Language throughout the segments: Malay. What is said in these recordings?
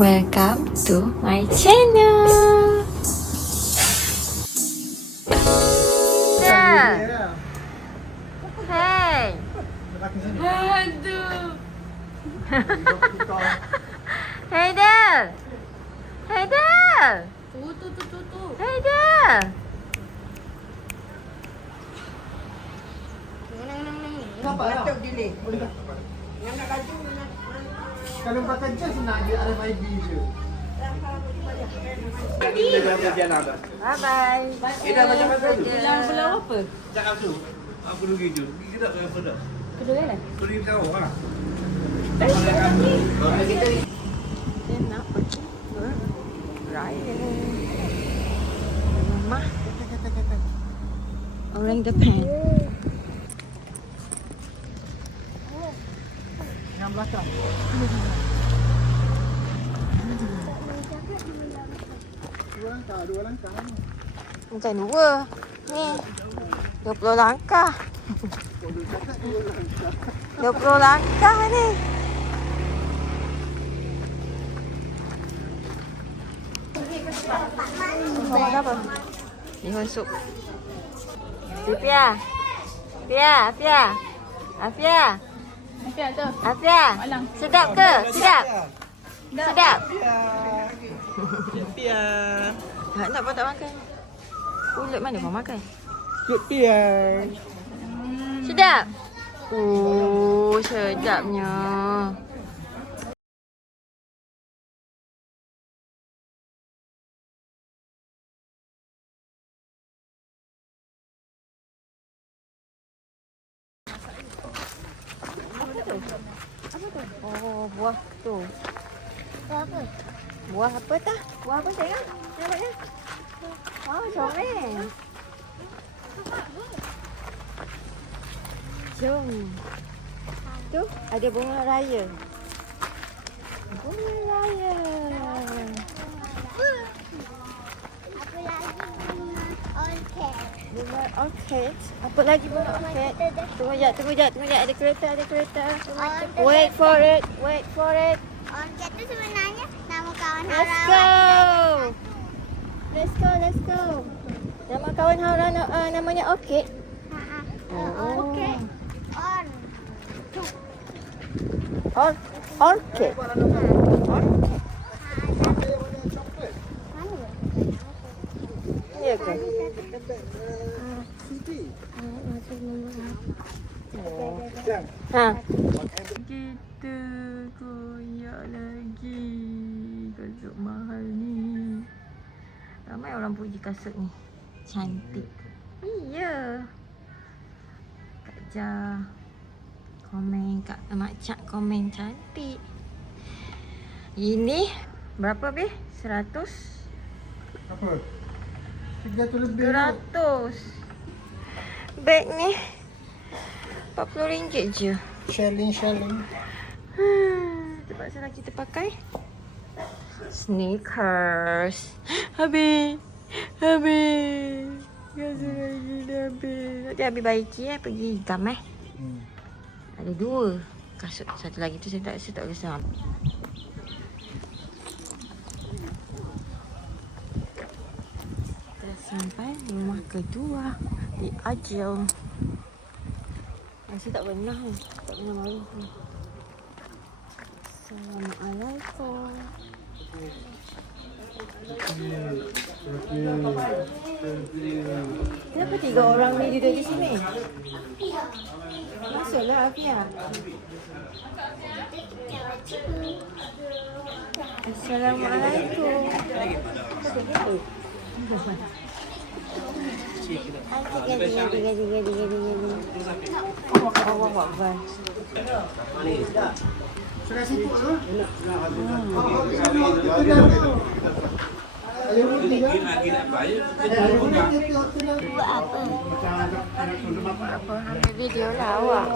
Welcome to my channel. Del. Hey. Aduh. Hey Del. Hey Del. Tu. Hey Del. Nampak tak delay? Yang nak laju Kalau pakai jas nak dia RFID je. Bye bye. Dah macam mana tu? Pulau apa? Cakap tu. Aku pergi tu. Pergi tak ke apa dah? Kedua kan? Pergi kau ha. Dia nak pergi beraya. Rumah orang depan. Yang belakang. Dua langkah. Macam dua. Ni 20 langkah. 20 langkah ni. Makan apa? Bihun sup. Afia. Afia tu. Afia. Sedap ke? Sedap. Sedap. Pia. Tak apa tak makan. Ulat mana kau makan? Pia. Sedap. Oh, sedapnya. Oh, buah tu. Buah apa? Buah apa tah? Buah apa sayang? Nampaknya. Oh, comel. Jom. Tu ada bunga raya. Bunga raya. Apa lagi bunga orchid? Bunga orchid. Apa lagi bunga orchid? Tunggu jap. Ada kereta. Wait for it. Orchid tu sebenarnya nama kawan Let's go. Nama kawan Haura namanya Orchid. Orchid. Orchid. Ya ke? Ha. Kita koyak lagi. Kasut mahal ni. Ramai orang puji kasut ni. Cantik. Iya. Kak Ja komen, Kak Mak Cak komen cantik. Ini berapa be? 100? Apa? 300 lebih. 200. Beg ni RM40 je. Shelling. Terpaksalah kita pakai sneakers. Habis. Kasut lagi dah habis. Nanti habis baiki pergi gam Ada 2 kasut. Satu lagi tu saya tak rasa. Dah sampai rumah kedua di Ajil. Rasa tak pernah ni. Tak pernah malu. Assalamualaikum. Kenapa 3 orang ni duduk di sini? Masuklah Afia. Assalamualaikum. Tiga. Allah Akbar. Sudah sibuk tu? Apa ambil video lah awak.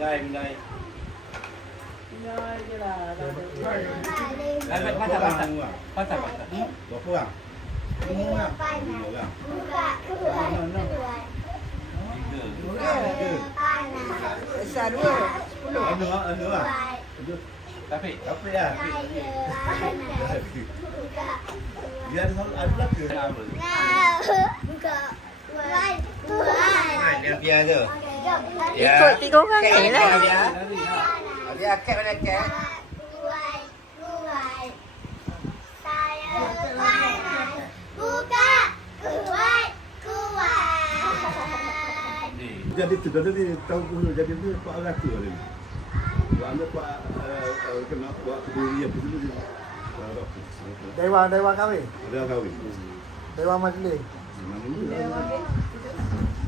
Mindai. Berapa orang? 5 orang. 5 orang. Besar dua. Anu lah. Tapi lah. Dia ada belaka. Dia biar tu. Ikut 3 orang ni lah. Dia akad mana akad? Jadi tu dah ni tahu dulu jadi tu Pak Ratu ni. Anda Pak kena buat kediri apa dulu dia. Dewan kahwin. Ada kahwin. Dewan majlis.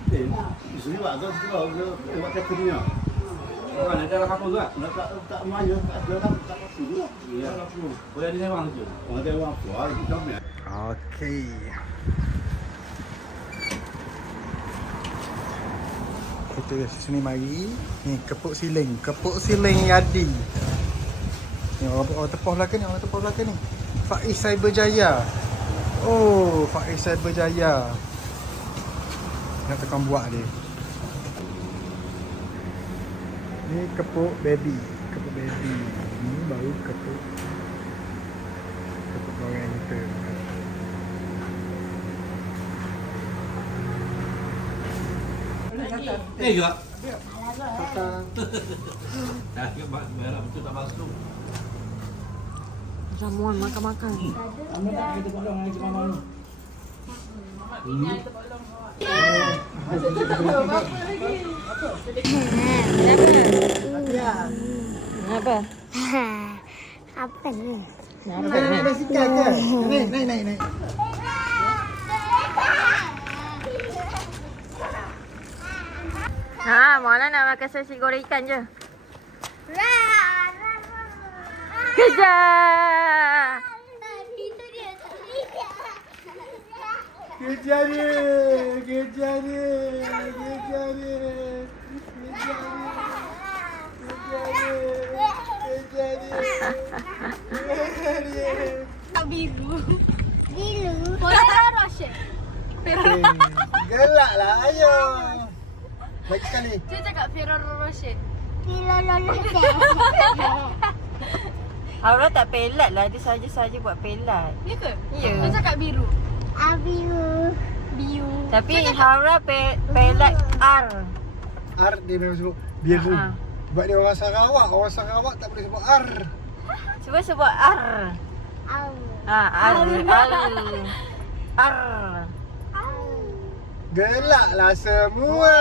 Di sini Pak tu buat kediri. Bukan ada apa juga. Tak maju tak ada tak pasal juga. Ya. Boleh di Dewan tu. Ada Dewan kuat kita ni. Okey. Kita di sini mari. Ni kepuk siling Yadi. Ni orang tepah belakang ni. Faiz Cyberjaya. Oh, Faiz Cyberjaya. Nak tekan buat dia. Ni kepuk baby. Ni baru kepuk orang kita. Juga. Kata Merah betul tak masuk. Jamuan makan-makan. Kenapa? Apa ni? Kenapa? basikal ke? Naik. Mona nak makan nasi goreng ikan je. Kejar! Kejar Biru. Ferrero Rocher. Gelak lah, ayo. Baik sekali. Dia cakap Ferrero Rocher. Ferrero Rocher. Aura tak pelat lah. Dia saja buat pelat. Ya ke? Ya. Dia cakap biru. Biru. Tapi Haura pelat R. R dia memang sebut biru. Ha. Sebab dia orang Sarawak. Orang Sarawak tak boleh sebut R. Cuba sebut R. R. Gelaklah semua.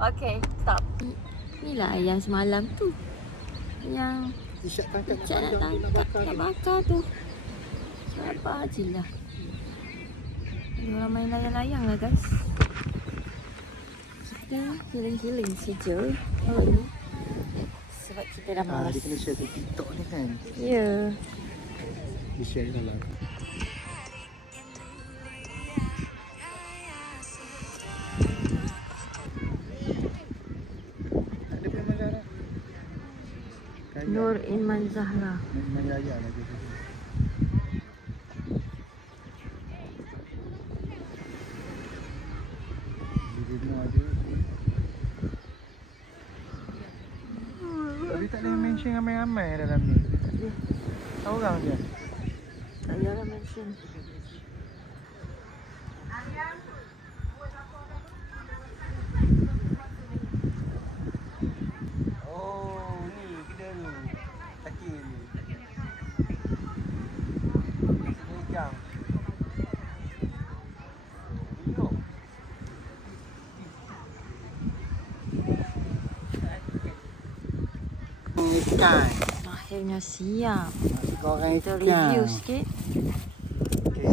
Okay, stop. Inilah ayam semalam tu. Yang Isyak tangkap. Cak nak tangkap, nak bakar tu. Sabar je lah. Ada orang main layang-layang lah guys. Kita healing-healing saja hari ni. Sebab kita dah malas. Dia kena share tu TikTok ni kan. Ya. Dia share dalam. Ada pun Mazahra. Nur Iman Zahra. Menjaya lah dia. Dia tak boleh mention ramai-ramai dalam ni. Seorang je. Tak payahlah mention. Oh, ni kedai ni. Takil ni. Sejam. Tengok. Ikan. Akhirnya siap. Goreng Kita ikan. review sikit. Okey,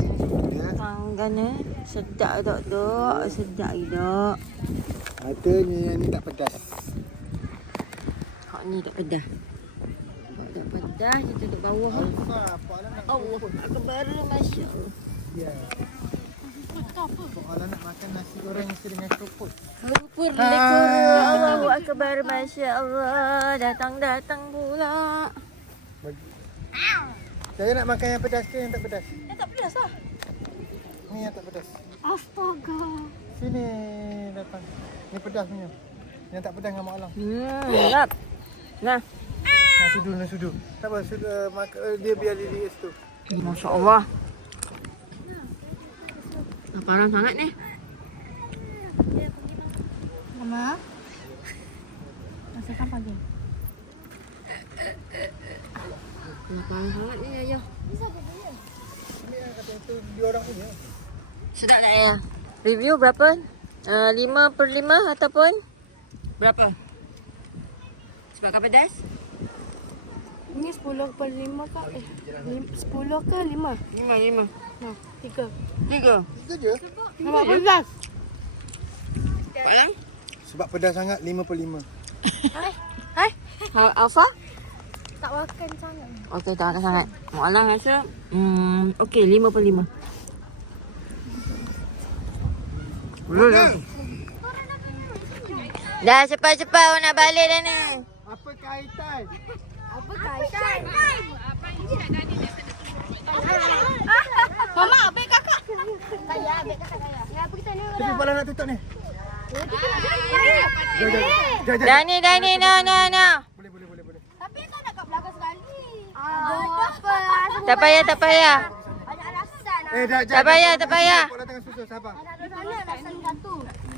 dia. Panggannya sedap tak dok? Sedap dok. Katanya yang ni tak pedas. Hak ni tak pedas. Hak tak pedas kita duduk bawah. Apa lah nak Allah Akbar, Masya Allah. Ya. Soalan nak makan nasi goreng mesti dengan kerupuk. Kerupuk Allahu Akbar, Masya Allah. Datang pula. Saya nak makan yang pedas ke yang tak pedas? Yang tak pedas lah. Ni yang tak pedas. Astaga. Sini datang. Ni pedas punya. Yang tak pedas dengan Mak Alang. Sedap. Nah. Nasudu. Tak apa, dia biar Lili situ. Masya Allah. Laparan sangat ni. Mama. Masakan pagi. Laparan sangat ni Ayah. Ni yang kata itu dia orang punya. Sedap tak Ayah? Review berapa? 5/5 ataupun berapa? Sebab pedas? Ini 10/5 kah? 10 ke 5? 5. Nah, 3. 3. Itu je. Nampak pedas. Pak Lang? Sebab pedas sangat 5/5. Hai? Alfa? Tak makan sangat. Okey, tak makan sangat. Mak Alang rasa okey 5/5. Belum dah. Dah cepat-cepat orang nak balik dah ni. Apa kaitan? Apa kaitan? Mama, abang kakak. Saya, abang kakak saya. Kenapa kita ni? Tapi kepala nak tutup ni. Dah ni, no. Boleh. Tapi kau nak kat belakang sekali. Apa? Tak payah. Ada alasan. Tak payah. Kepala tengah susu, sabar. Ada sana alasan satu.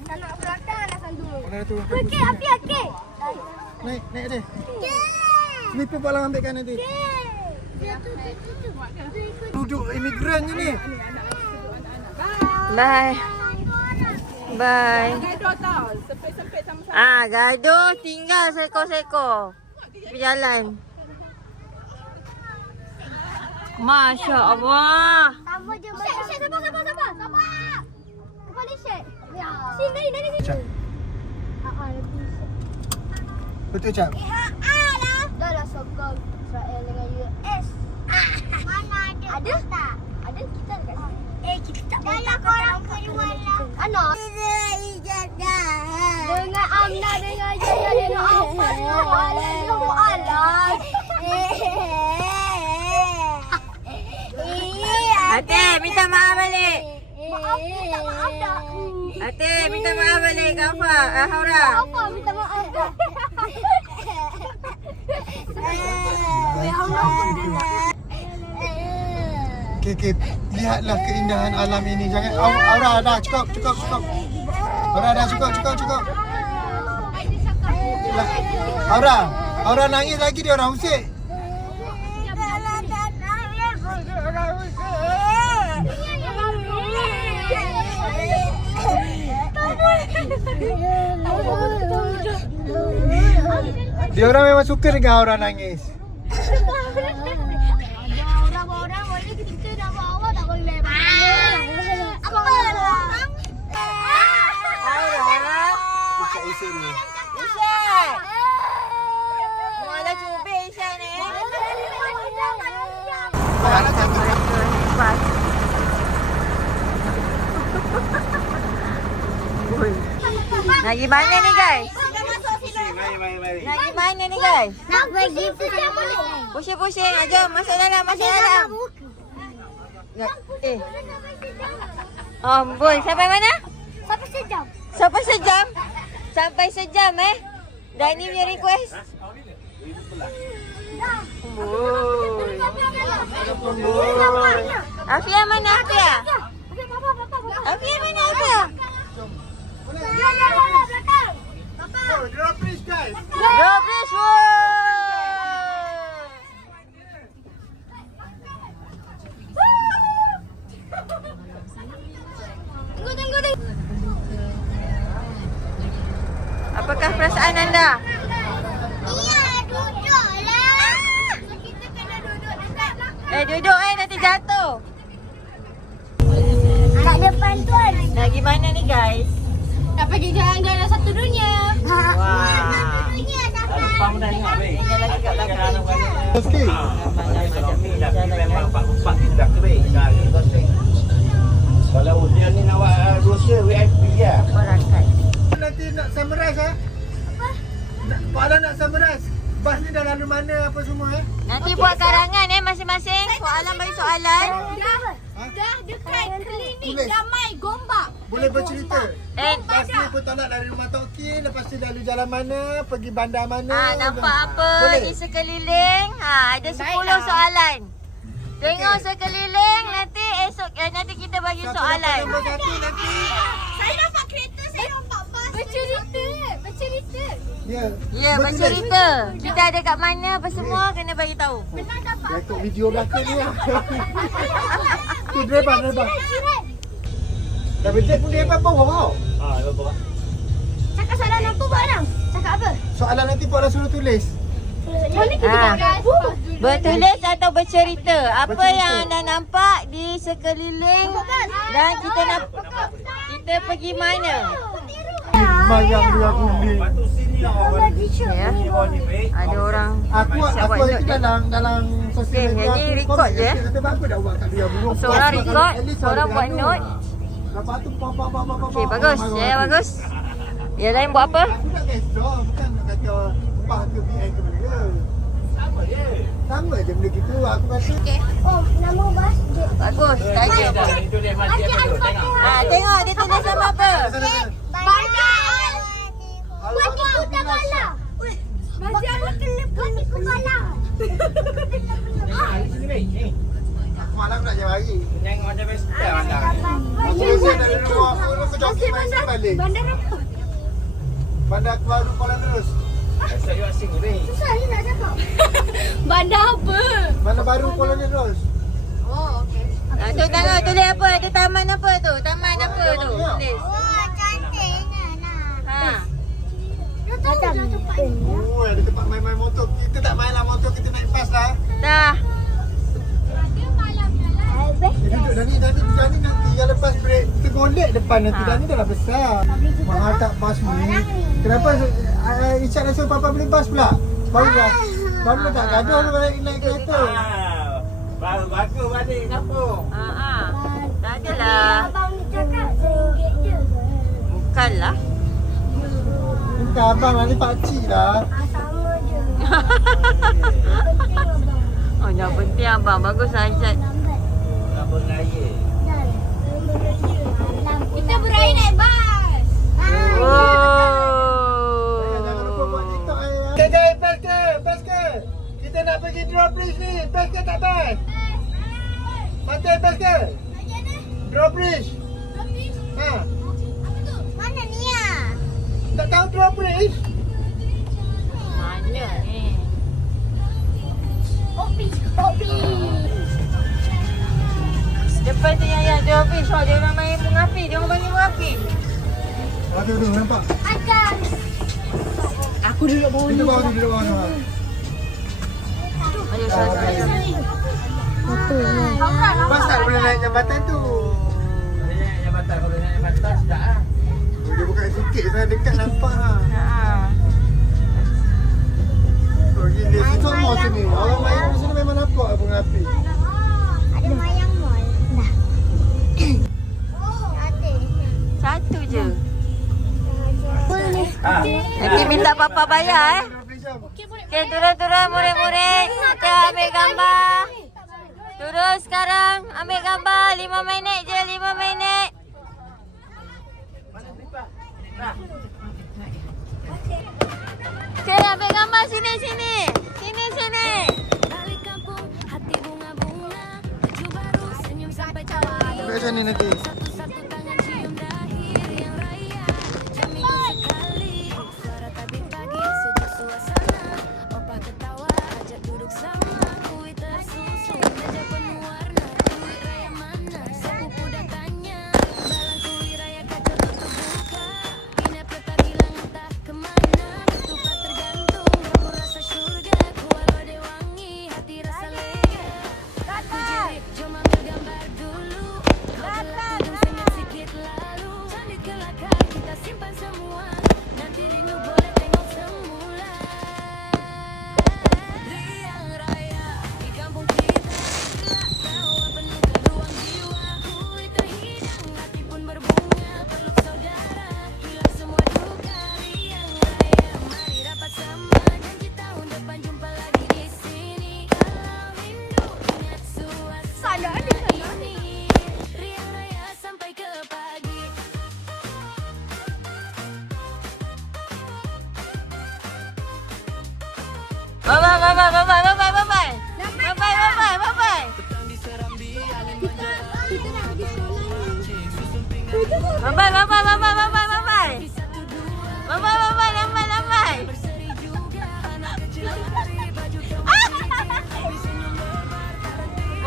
Nak belakang alasan dulu. Mana tu? Okey, api. Naik deh. Selipar Pak Lang ambilkan nanti. Duduk imigran je ni. Bye. Gaduh tau. Sempit-sempit sama-sama. Gaduh tinggal seko-seko. Berjalan. Masya Allah. Sama je macam. Sabar. Kepala Syed. Sini. Lebih Syed. Betul Cap? Lah. Dah lah sokong Israel dengan US. Mana ada? Ada tak? Ada kita dekat sini. Kita tak boleh tak korang kedua lah. Ana. Dengan Amna, dengan Jaya, dengan apa? Dengan Alam. Ate, minta maaf balik. Maaf dah. Ate, minta maaf balik Kak Afa. Haura. Apa minta maaf dah. Okay. Lihatlah keindahan alam ini. Jangan Aura dah cukup. Aura dah cukup. Aura nangis lagi dia orang usik. Dia orang memang suka dengan Aura nangis. Orang-orang boleh kita nak bawa tak boleh. Apa orang? Aura. Usik dia. Isyad. Mualah cubit Isyad ni. Nak pergi mana ni guys? Mari. Nak pergi mana ni guys? Nak pergi pusing. Pusing-pusing. Jom masuk dalam. Amboi, sampai mana? Sampai sejam. Sampai sejam Dah ni punya request. Afia mana Afia? Afia mana Afia? Drop please guys. Drop this Tunggu. Apakah perasaan anda? Iya, duduklah. Kita kena duduk dekat belakang. Duduk nanti jatuh. Kat depan tuan. Nak pergi mana ni guys? Nak pergi jalan-jalan satu dunia. Wah. Dunia sampai. Tinggal lagi kat belakang. Sikit. Memang Pak Bupati dah kering. Malaysia VIP lah. Perakat. Nanti nak summarize Pak Alan nak summarize. Bas ni dah lalu mana apa semua Nanti buat karangan masing-masing. Soalan bagi soalan. Dah dekat klinik Tulis. Damai Gombak. Boleh bercerita. And Bas ni pun tak nak dari rumah Toki. Lepas tu lalu jalan mana, pergi bandar mana. nampak apa Boleh. di sekeliling? Ada 10 soalan. Tengok sekeliling, nanti esok nanti kita bagi Siapa soalan. dapat nombor 1 nanti. Saya nampak kereta, saya nampak bas. Bercerita. Ya. Ya, bercerita. Kita ada kat mana apa semua kena bagi tahu. Pernah dapat Rekod video belakang ni lah. Tu driver. Dah berjek pun dia apa bawah. Bapak. Cakap soalan apa barang? Cakap apa? Soalan nanti Pak Alan suruh tulis. Mana kita buat? Bertulis atau bercerita. Apa Bercerita. yang anda nampak di sekeliling dan kita pergi mana? Mayang dia kuning. Batu sini orang. Ya. Ada orang Aku siap buat itu note, dalam sosial Okey, media. jadi aku record komen, je, Kata bagus dah buat kat dia. Burung Seorang puas, record, at least seorang ada buat anu. note. Lepas tu Okey, bagus. Ya, bagus. Yang lain buat apa? Aku nak kesor, bukan nak kata upah ke BN ke benda. Sama je benda gitu. Aku kata Oh, nama bas. Bagus. Tanya. Tengok dia tulis nama apa? Bandar. Buat itu dah malam. Bandar buat kepala. aku malam nak jalan lagi. Yang ada festival anda. Aku rasa dari rumah aku ke jogging main balik. Bandar apa? Bandar Kuala Kuala terus. Saya asing ni. Susah ni nak cakap. Bandar apa? Mana baru Kuala terus. Oh, okey. Tu tengok tulis apa? Ada taman apa tu? Taman apa tu? Tulis. Wah, cantiknya nak. Ha. Dah tahu dah tempat ni. Oh, ada tempat main-main motor. Kita tak main lah motor, kita naik bas lah. Dah. Dia malamnya lah. Dia duduk Dani nanti yang lepas break tergolek depan nanti. Dani dah besar. Mahal tak bas ni? Kenapa Isyad dah suruh papa beli bas pula? Baru dah tak gaduh lu naik kereta. Baru bagus balik kampung. Tak adalah. Abang ni cakap RM1 je. Bukanlah. Bukan abang lah ni pakcik lah. Sama je. Penting abang. Oh, yang penting abang. Baguslah Aisyad. Lambat. Berapa raya? Dan kita berair naik bas. Jangan lupa buat TikTok ayah. Okay guys, best ke? Kita nak pergi Drawbridge ni. Best ke tak best? Pantai best ke? Drawbridge. Ha. Mana ni ya? Tak tahu Drawbridge? Mana ni? Kopi. Depan tu yang dia habis. Oh, dia orang main bunga api. Dia orang panggil bunga api. Aduh, nampak? Ada. Aku duduk bawah Duduk bawah ni. Ayo, sorry. Bas tak boleh naik jambatan tu. Jambatan kalau naik jambatan sedap ah. Dia bukan sikit saya dekat nampak lah. Oh gini, kita mau sini. Orang main di sini memang nampak bunga api. Ada mayang mall. Dah. Ada. Satu je. Ah. Nanti minta papa bayar Okay, turun murid-murid. Kita ambil gambar. Turun sekarang. Ambil gambar. 5 minit je. 5 minit. Okay, ambil gambar sini. Sini. Ambil macam ni nanti. Jom ambil gambar dulu. Lambai, lambai, lambai, lambai, lambai. Lambai, lambai, lambai, lambai.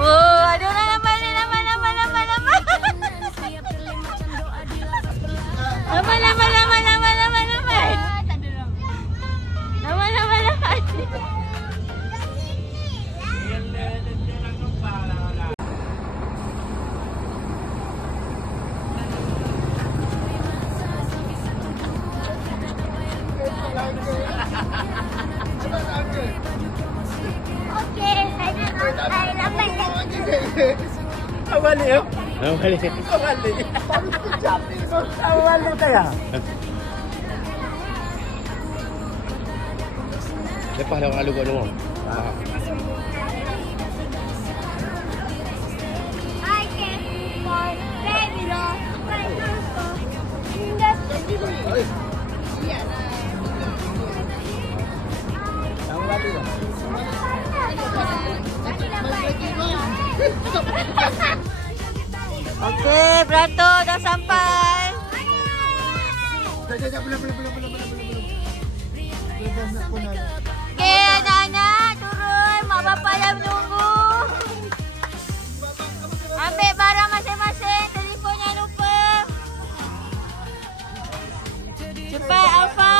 Oh, ada orang lambai ni, lambai, lambai, lambai, lambai. Lambai, lambai, lambai, lambai, lambai, lambai. Lambai, lambai, lambai. Okey, saya lambat. Awal ni. Balik. Awal ni. Baru sekejap ni. Awal ni saya. Lepas dah orang lalu kat rumah. I can for baby rock. Okey, beratur dah sampai. Sekejap, belum. Belum nak pun ada. Okey, anak-anak turun. Mak bapak dah menunggu. Ambil barang masing-masing. Telefon jangan lupa. Cepat, Alfa.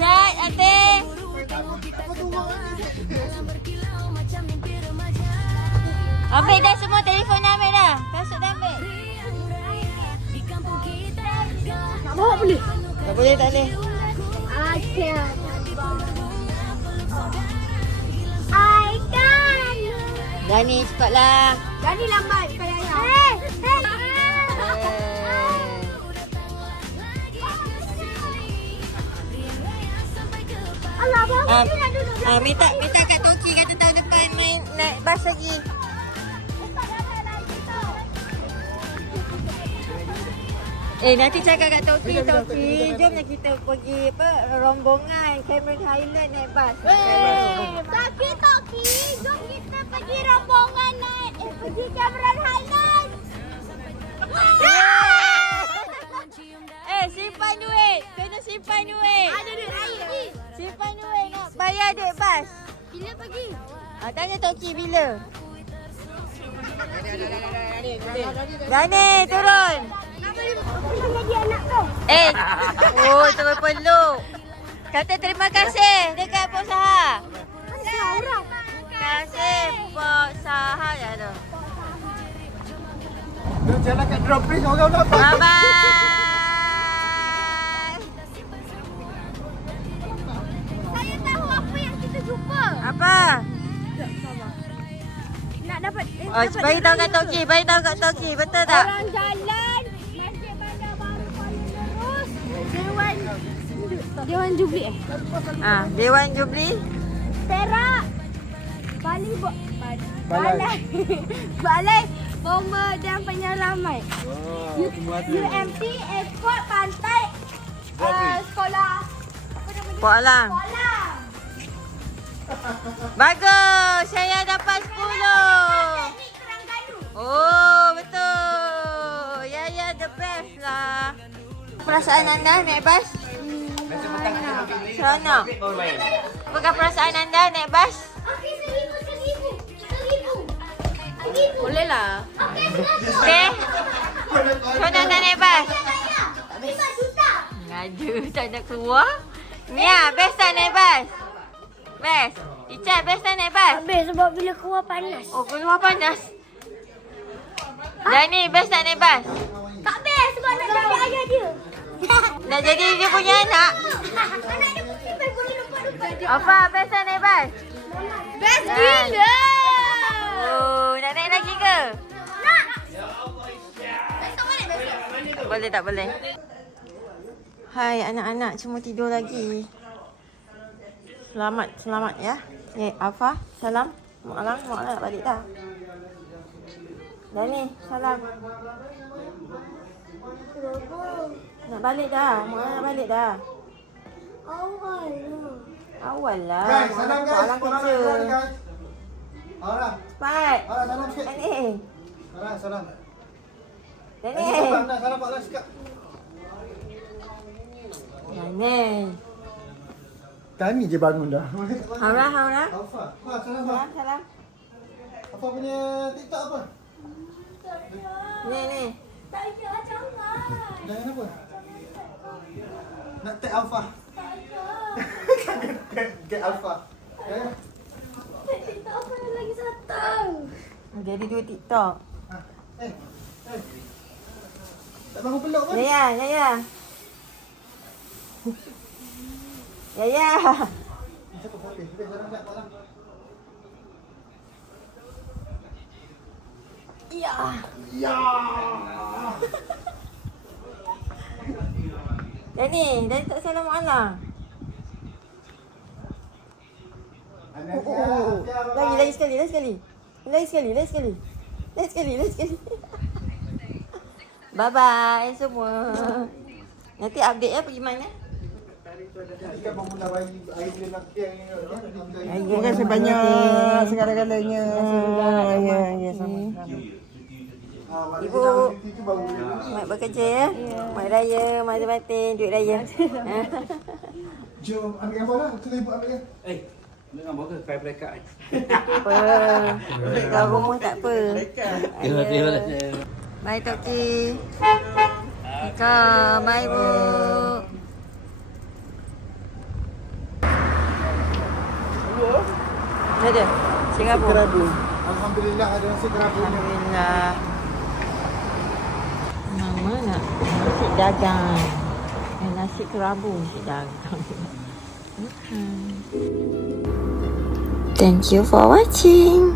Cat, Atik. Ambil dah semua. Telefon dah ambil dah. Kasut dah ambil. Nak bawa boleh? Tak boleh, tak boleh. I can. Dani, cepatlah. Dani lambat kayak ayah. Hey. Allah, bawa nak duduk. Minta kat Toki kata tahun depan main naik bas lagi. Nanti cakap kat Toki, jomlah kita pergi rombongan Cameron Highland naik bas. Toki, jom kita pergi rombongan naik pergi Cameron Highland. Simpan duit. Kena simpan duit. Ada duit lagi. Simpan duit nak bayar duit bas. Bila pergi? Tanya Toki bila. Dani, turun. Aku nak jadi anak kau. Tu berpeluk. Kata terima kasih dekat Pok Saha. Terima kasih Pok Saha ya tu. Dia jalan kat drop place orang dapat. Bye-bye. Saya tahu apa yang kita jumpa. Apa? Nak dapat Bagi tahu kat Toki, betul tak? orang jalan Masjid Bandar Baru paling lurus. Dewan Jubli Dewan Jubli. Perak. Balai Bomba dan Penyelamat. UMT Airport Pantai Sekolah Pok Alang. Sekolah. Bagus, saya dapat 10. Oh, betul. Ya, the best lah. Perasaan anda naik bas? Seronok. Apakah perasaan anda naik bas? Okey, 1,000. Boleh lah. Okey, 100. Okey. Seronok tak naik bas? 5 juta. Ngadu, tak nak keluar. Mia, best tak naik bas? Best. Ica, best tak naik bas? Habis sebab bila keluar panas. Oh, keluar panas. Dani, best tak naik bas? Tak best sebab nak jadi ayah dia. Nak jadi dia punya anak? Anak dia mesti boleh lupa-lupa je. Apa, best tak naik bas? Best gila. Oh, nak naik lagi ke? Nak. Besok boleh besok. Boleh tak boleh? Hai anak-anak, cuma tidur lagi. Selamat ya. Alfa, salam. Mak Alang nak balik dah. Dani, salam. Nak balik dah. Mak Alang nak balik dah. Awal. Awal lah. Guys, salam guys. Alang Selamat kerja. malam guys. Alah. Cepat. Alah, salam sikit. Dani. Alah, salam. Dani. Salam dah, salam Pak Lah sikit. Dani. Kami je bangun dah. Haura. Alfa. Ha, salam Pak. Salam. Apa punya TikTok apa? Ni. Jangan apa? Nak tag Alfa. Get Alfa. Ya. Jadi 2 TikTok. Ha. Tak bangun peluk kan? Ya. Siapa kopi? Kita jarang lihat Pak Lah. Ya. Ya. Dani tak salam Allah. Lagi sekali. Bye-bye semua. Nanti update ya pergi mana? Jika memula bayi air boleh nak yang ni. Terima kasih banyak segala-galanya. Ya, sama-sama. Ibu, mak bekerja ya. Mak raya, mak batin, duit raya. Jom ambil gambar lah. Kita ibu ambil kan. Ambil gambar ke? Kain pelekat ni. Apa? Kalau rumah tak apa. Terima kasih. Bye Toki. Ika, bye Bu. Ada? Singapura. Alhamdulillah ada nasi kerabu. Alhamdulillah. Mama nak nasi dagang. Nasi kerabu nasi dagang. Thank you for watching.